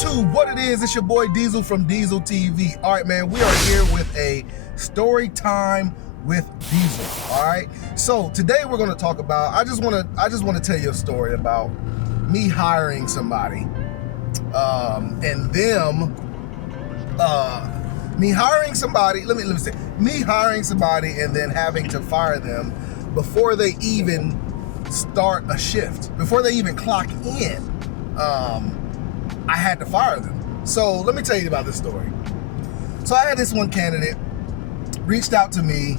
YouTube, what it is, it's your boy Diesel from Dieseltv. All right, man, we are here with a story time with Diesel. All right, so today we're going to talk about, I just want to tell you a story about me hiring somebody and them me hiring somebody and then having to fire them before they even start a shift, before they even clock in. I had to fire them. So let me tell you about this story. So I had this one candidate reached out to me,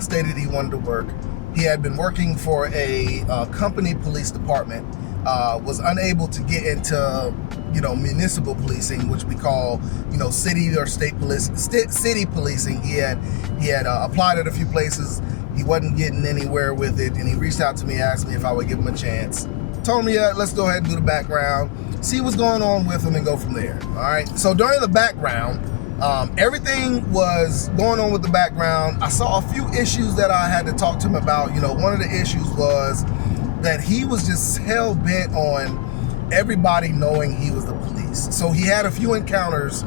stated he wanted to work. He had been working for a company police department, was unable to get into, municipal policing, which we call, city or state police, city policing. He had applied at a few places. He wasn't getting anywhere with it, and he reached out to me, asked me if I would give him a chance. Told me, yeah, let's go ahead and do the background, see what's going on with him, and go from there. All right. So during the background, everything was going on with the background. I saw a few issues that I had to talk to him about. One of the issues was that he was just hell bent on everybody knowing he was the police. So he had a few encounters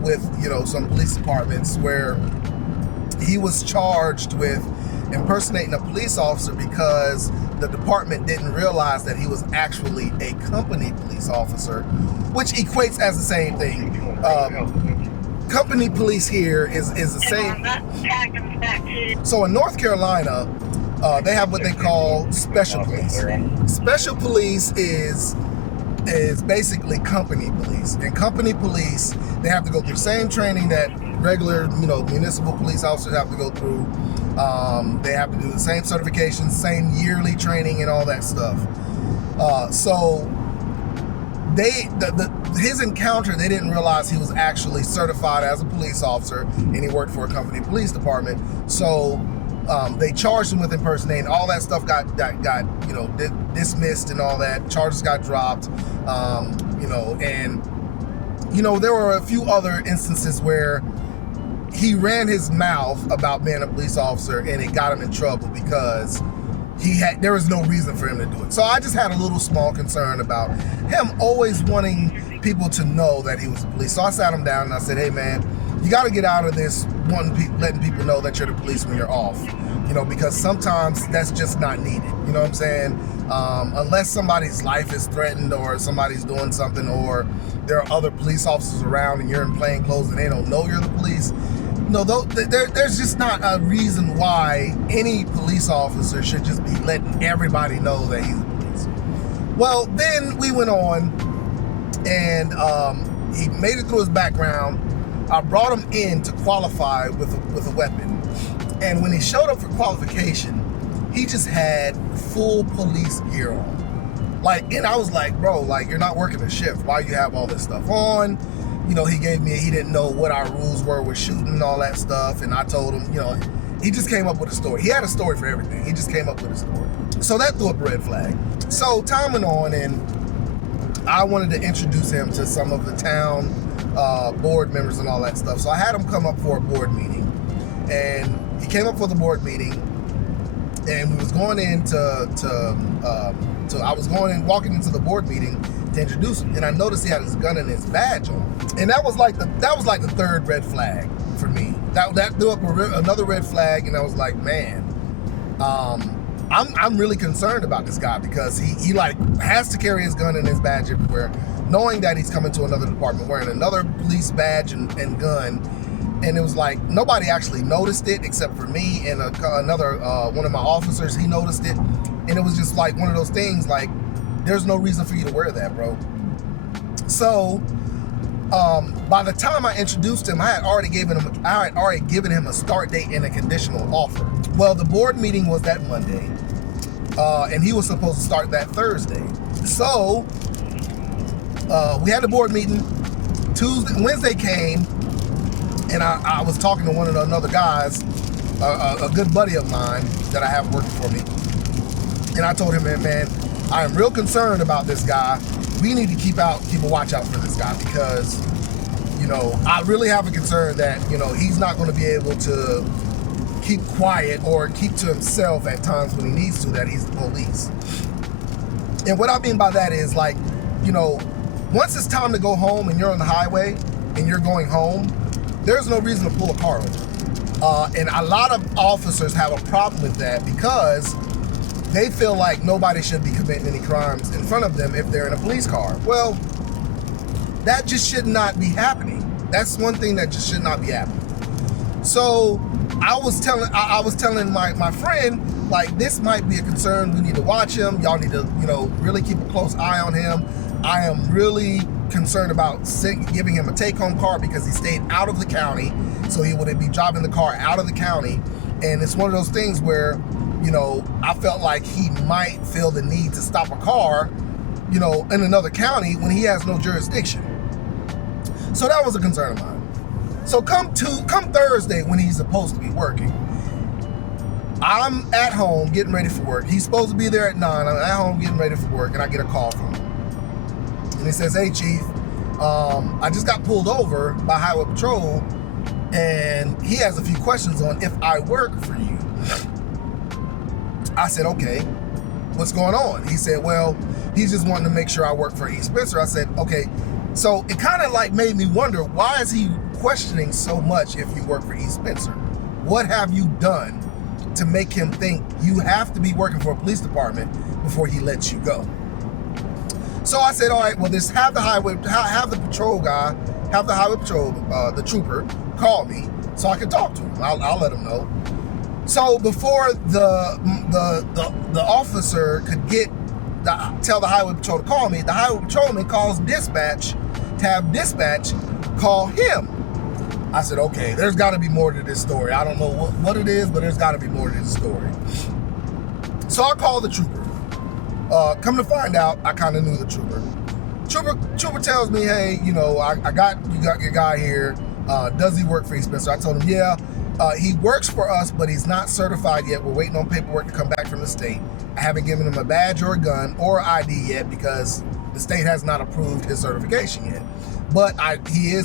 with some police departments where he was charged with impersonating a police officer because the department didn't realize that he was actually a company police officer, which equates as the same thing. Company police here is the same. So in North Carolina, they have what they call special police. Special police is basically company police. And company police, they have to go through the same training that regular, municipal police officers have to go through. They have to do the same certifications, same yearly training and all that stuff. So his encounter, they didn't realize he was actually certified as a police officer and he worked for a company police department. So they charged him with impersonating. All that stuff got dismissed and all that. Charges got dropped. And there were a few other instances where he ran his mouth about being a police officer and it got him in trouble because there was no reason for him to do it. So I just had a little small concern about him always wanting people to know that he was the police. So I sat him down and I said, hey man, you got to get out of this letting people know that you're the police when you're off, because sometimes that's just not needed. You know what I'm saying? Unless somebody's life is threatened or somebody's doing something or there are other police officers around and you're in plain clothes and they don't know you're the police, there's just not a reason why any police officer should just be letting everybody know that he's the police. Well, then we went on and he made it through his background. I brought him in to qualify with a weapon. And when he showed up for qualification, he just had full police gear on. And I was like, bro, you're not working a shift. Why you have all this stuff on? He didn't know what our rules were with shooting and all that stuff. And I told him, he just came up with a story. He had a story for everything. He just came up with a story. So that threw up a red flag. So time went on and I wanted to introduce him to some of the town board members and all that stuff. So I had him come up for a board meeting. And he came up for the board meeting and we was going in I was walking into the board meeting to introduce him, and I noticed he had his gun and his badge on, and that was like the third red flag for me. That threw up another red flag, and I was like, man, I'm really concerned about this guy because he has to carry his gun and his badge everywhere, knowing that he's coming to another department wearing another police badge and gun. And it was like nobody actually noticed it except for me and another one of my officers. He noticed it, and it was just like one of those things. There's no reason for you to wear that, bro. So by the time I introduced him, I had already given him a start date and a conditional offer. Well, the board meeting was that Monday, and he was supposed to start that Thursday. So we had the board meeting. Wednesday came. And I was talking to one of the other guys, a good buddy of mine that I have working for me. And I told him, man, I am real concerned about this guy. We need to keep a watch out for this guy because, I really have a concern that, he's not going to be able to keep quiet or keep to himself at times when he needs to, that he's the police. And what I mean by that is Once it's time to go home and you're on the highway and you're going home, there's no reason to pull a car over. And a lot of officers have a problem with that because they feel like nobody should be committing any crimes in front of them if they're in a police car. Well, that just should not be happening. That's one thing that just should not be happening. So I was telling my friend, like, this might be a concern. We need to watch him. Y'all need to, really keep a close eye on him. I am really concerned about giving him a take-home car because he stayed out of the county, so he would be driving the car out of the county. And it's one of those things where, I felt like he might feel the need to stop a car, in another county when he has no jurisdiction. So that was a concern of mine. So come Thursday when he's supposed to be working, I'm at home getting ready for work. He's supposed to be there at 9. I'm at home getting ready for work, and I get a call from him. And he says, "Hey, Chief, I just got pulled over by Highway Patrol, and he has a few questions on if I work for you." I said, "Okay, what's going on?" He said, "Well, he's just wanting to make sure I work for East Spencer." I said, "Okay." So it kind of like made me wonder, why is he questioning so much if you work for East Spencer? What have you done to make him think you have to be working for a police department before he lets you go? So I said, all right, well, just have the highway patrol, the trooper, call me so I can talk to him. I'll let him know. So before the officer could tell the highway patrol to call me, the highway patrolman calls dispatch to have dispatch call him. I said, okay, there's got to be more to this story. I don't know what it is, but there's got to be more to this story. So I called the trooper. Come to find out, I kind of knew the trooper. Trooper tells me, hey, I got your guy here. Does he work for East Spencer? I told him, yeah. He works for us, but he's not certified yet. We're waiting on paperwork to come back from the state. I haven't given him a badge or a gun or ID yet because the state has not approved his certification yet. But he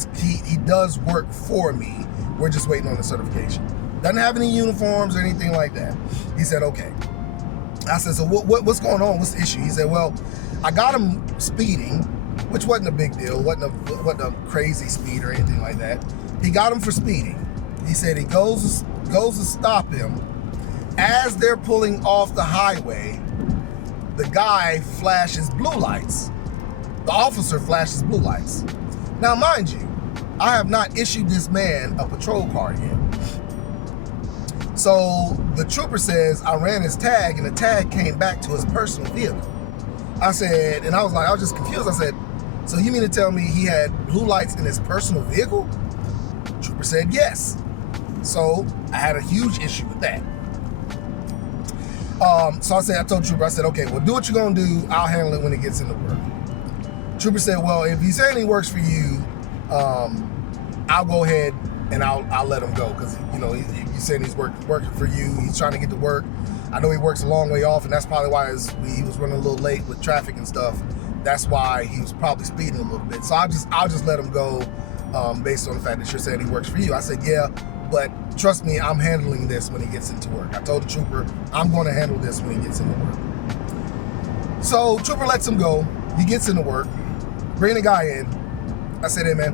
does work for me. We're just waiting on the certification. Doesn't have any uniforms or anything like that. He said, okay. I said, so what's going on? What's the issue? He said, well, I got him speeding, which wasn't a big deal. Wasn't a crazy speed or anything like that. He got him for speeding. He said he goes to stop him. As they're pulling off the highway, the guy flashes blue lights. The officer flashes blue lights. Now, mind you, I have not issued this man a patrol car yet. So the trooper says I ran his tag and the tag came back to his personal vehicle. I said, and I was just confused. I said, so you mean to tell me he had blue lights in his personal vehicle? The trooper said yes. So I had a huge issue with that. So I told the trooper, I said, okay, well, do what you're gonna do. I'll handle it when it gets into work. Trooper said, well, if he's saying he works for you, I'll go ahead and I'll let him go because he said he's working for you. He's trying to get to work. I know he works a long way off, and that's probably why he was running a little late with traffic and stuff. That's why he was probably speeding a little bit. So I'll just let him go based on the fact that you're saying he works for you. I said, yeah, but trust me, I'm handling this when he gets into work. I told the trooper, I'm going to handle this when he gets into work. So trooper lets him go. He gets into work. Bring the guy in. I said, hey, man,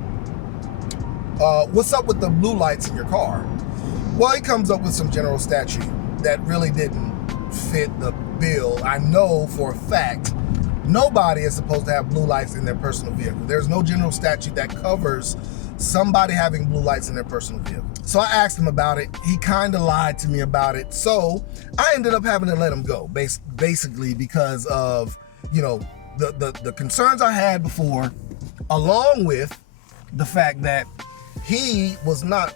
what's up with the blue lights in your car? Well, he comes up with some general statute that really didn't fit the bill. I know for a fact nobody is supposed to have blue lights in their personal vehicle. There's no general statute that covers somebody having blue lights in their personal vehicle. So I asked him about it. He kind of lied to me about it. So I ended up having to let him go, basically because of, the concerns I had before, along with the fact that he was not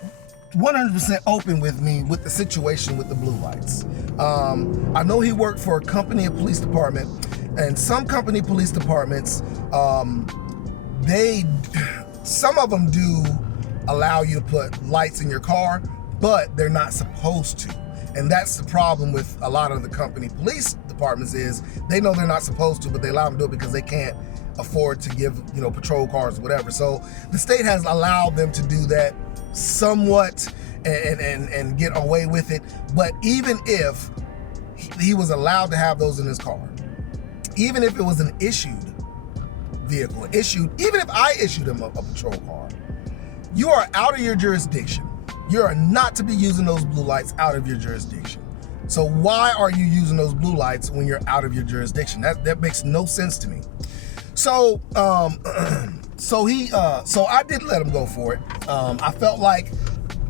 100% open with me with the situation with the blue lights. I know he worked for a company, a police department, and some company police departments, some of them do allow you to put lights in your car, but they're not supposed to. And that's the problem with a lot of the company police departments is they know they're not supposed to, but they allow them to do it because they can't afford to give, patrol cars or whatever. So the state has allowed them to do that somewhat and get away with it. But even if he was allowed to have those in his car, even if it was an issued vehicle issued, even if I issued him a patrol car, you are out of your jurisdiction. You are not to be using those blue lights out of your jurisdiction. So why are you using those blue lights when you're out of your jurisdiction? That makes no sense to me. So so I did let him go for it. I felt like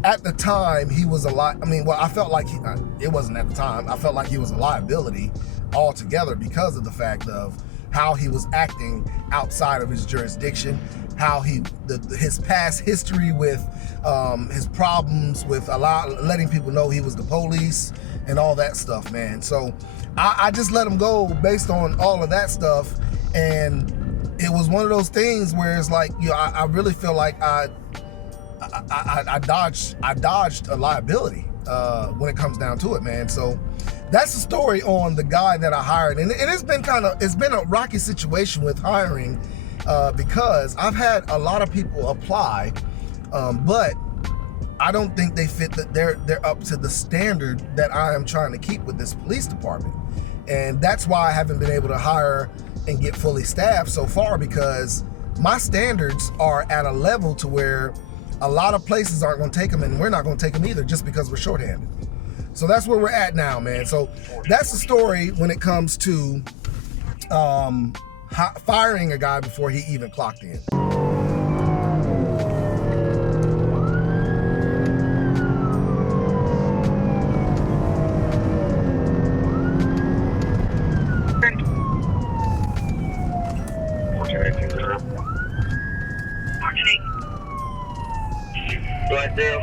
at the time he was I felt like it wasn't at the time. I felt like he was a liability altogether because of the fact of how he was acting outside of his jurisdiction, how his past history with his problems with letting people know he was the police and all that stuff, man. So I just let him go based on all of that stuff, and it was one of those things where it's like, you know, I really feel like I dodged a liability when it comes down to it, man. So that's the story on the guy that I hired, and it's been a rocky situation with hiring because I've had a lot of people apply, but I don't think they fit that they're up to the standard that I am trying to keep with this police department, and that's why I haven't been able to hire and get fully staffed so far, because my standards are at a level to where a lot of places aren't going to take them, and we're not going to take them either just because we're shorthanded. So that's where we're at now, man. So that's the story when it comes to firing a guy before he even clocked in. Black girl,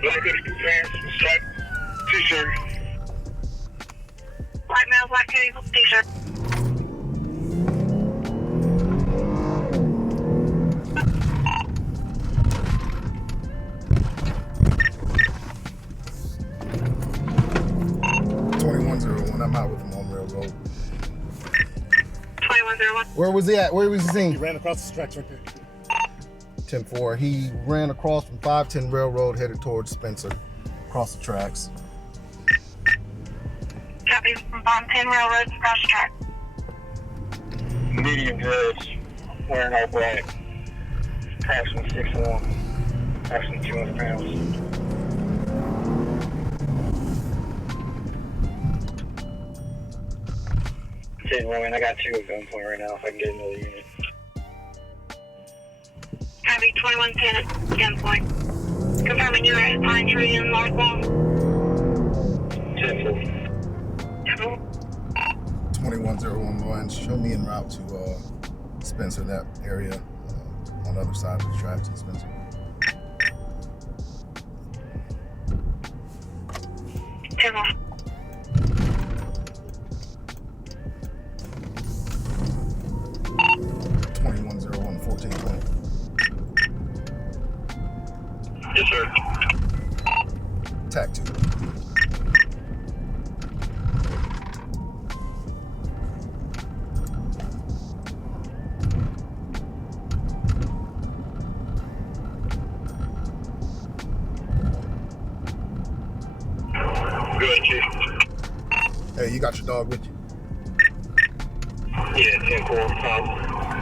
black hoodie, pants, striped t-shirt. Black male, black hoodie, t-shirt. I'm out with him on Railroad. 2101. Where was he at? Where was he seen? He ran across the tracks right there. 10-4. He ran across from 510 Railroad, headed towards Spencer, across the tracks. Copy from 510 Railroad, across the track. Medium dress, wearing all black, approximately 6'1", approximately 200 pounds. Roman, I got two at gunpoint right now if I can get another unit. Copy 2110 at gunpoint. Confirming you're at Pine Tree in Northwall. 10-4. 21011. Show me en route to Spencer, that area on the other side of the tracks in Spencer. Ten-4. 2101 1420. Yes, sir. TAC 2. Good, Chief. Hey, you got your dog with you? Yeah, 10-4.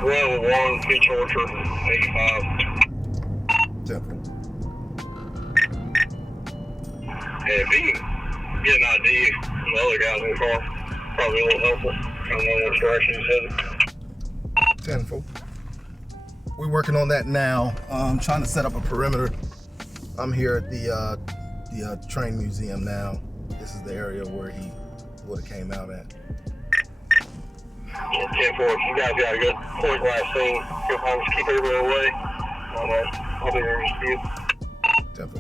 Well, one, Beach Orchard, 85. 10-4. Yeah, if you can get an ID from the other guys in the car, probably a little helpful. I don't know which direction he's headed. 10-4. We're working on that now. Trying to set up a perimeter. I'm here at the train museum now. This is the area where he would have came out at. Yeah, 10-4. You guys got a good point last scene. Just keep everybody away. I'll be there with you. 10-4.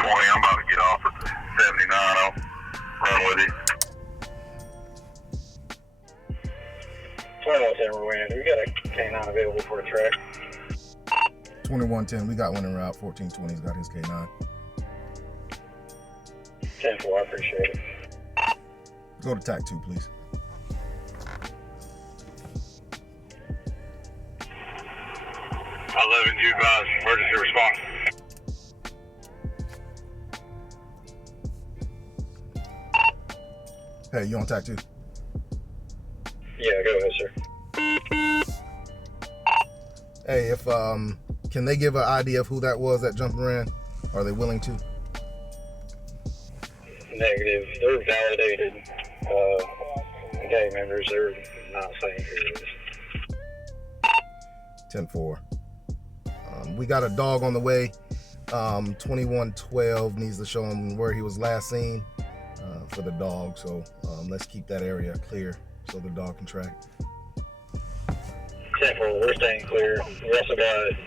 20, I'm about to get off at 79. I'll run with you. 2110, we're winning. We got a K9 available for a track. 2110. We got one en route. 1420's got his K9. 10-4, I appreciate it. Go to TAC 2, please. 11 Jugglemyballz, emergency response. Hey, you on TAC 2? Yeah, go ahead, Hey, if can they give an idea of who that was that jumped and ran? Are they willing to? Negative. They're validated gang members. They're not saying who it is. 10-4. We got a dog on the way. 2112 needs to show him where he was last seen for the dog. So let's keep that area clear so the dog can track. 10-4, we're staying clear. We also got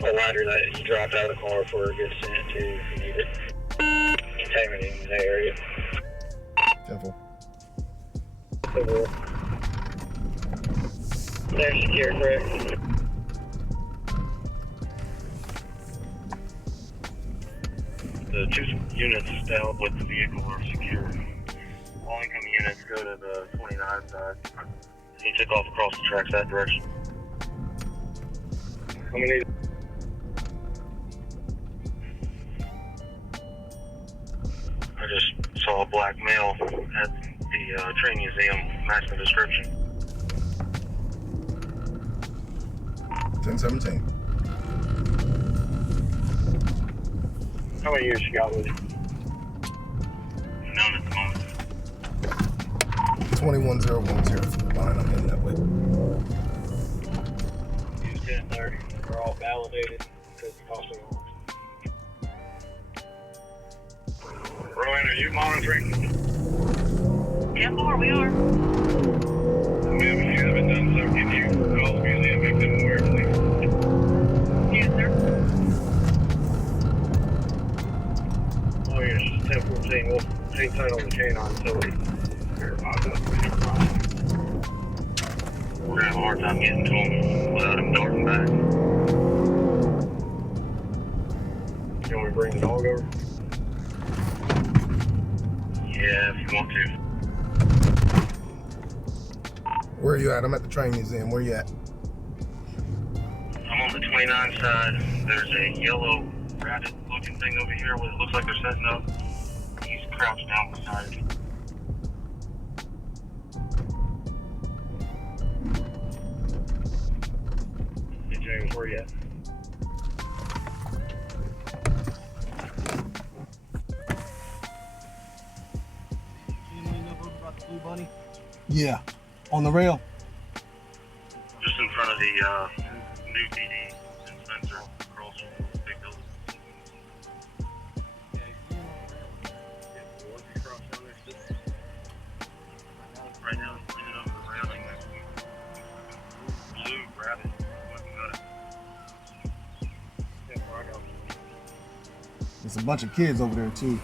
a rider that you dropped out of the car for a good cent too if you need it. Contaminating the area. 10-4. They're secure, correct? The 2 units down with the vehicle are secure. All incoming units go to the 29 side. He took off across the tracks that direction. How many? I just saw a black male at the train museum, match the description. 10-17. How many years you got with it? None at the moment. 21010. Fine, I'm heading that way. Use 1030. They're all validated because the cost of Rowan, are you monitoring? Yeah, Lord, we are. Ma'am, if you haven't done so, can you call the museum, make them aware, please? Yes, sir. Oh, yeah, it's just 1014. We'll hang tight on the canine until we verify that. We're gonna have a hard time getting to him without him darting back. Can we bring the dog over? Yeah, if you want to. Where are you at? I'm at the train museum. Where you at? I'm on the 29 side. There's a yellow rabbit looking thing over here where it looks like they're setting up. He's crouched down beside it. Hey James, where you at? Yeah. On the rail. Just in front of the new PD in Spencer, across from the big building. Right now, it's cleaning up the railing next to blue rabbit. There's a bunch of kids over there too.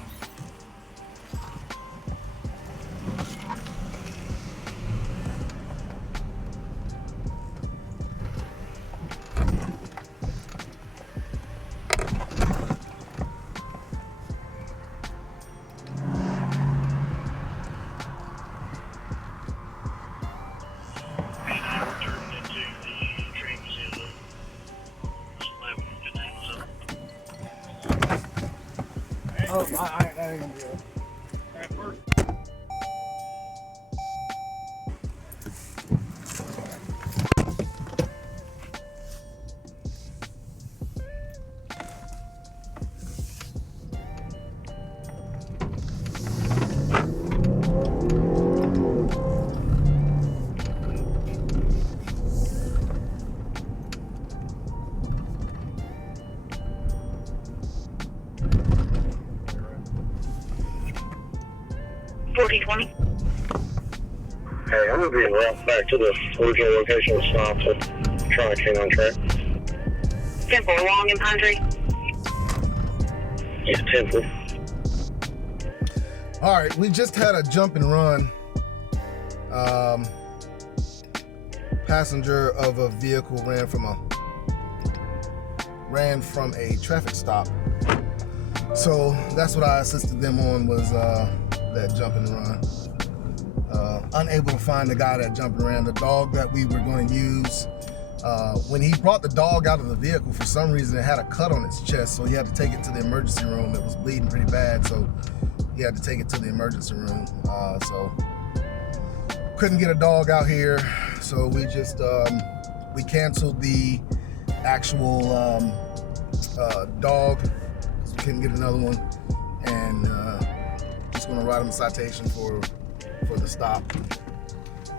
Oh, I ain't gonna do it. At first. Hey, I'm gonna be en route back to the original location of the stop, so trying to canine track. 10-4, long and Pine Tree. Yeah, 10-4. All right, we just had a jump and run. Passenger of a vehicle ran from a traffic stop. So that's what I assisted them on, was that jump and run. Unable to find the guy that jumped and ran. The dog that we were going to use, when he brought the dog out of the vehicle, for some reason it had a cut on its chest, so he had to take it to the emergency room. It was bleeding pretty bad, so he had to take it to the emergency room. So couldn't get a dog out here, so we just we canceled the actual dog, because we couldn't get another one, and just gonna write him a citation for the stop.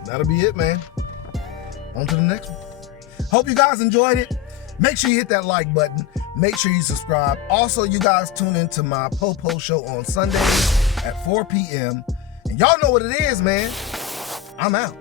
That'll be it, man. On to the next one. Hope you guys enjoyed it. Make sure you hit that like button. Make sure you subscribe. Also, you guys tune into my Po show on Sundays at 4 p.m. And y'all know what it is, man. I'm out.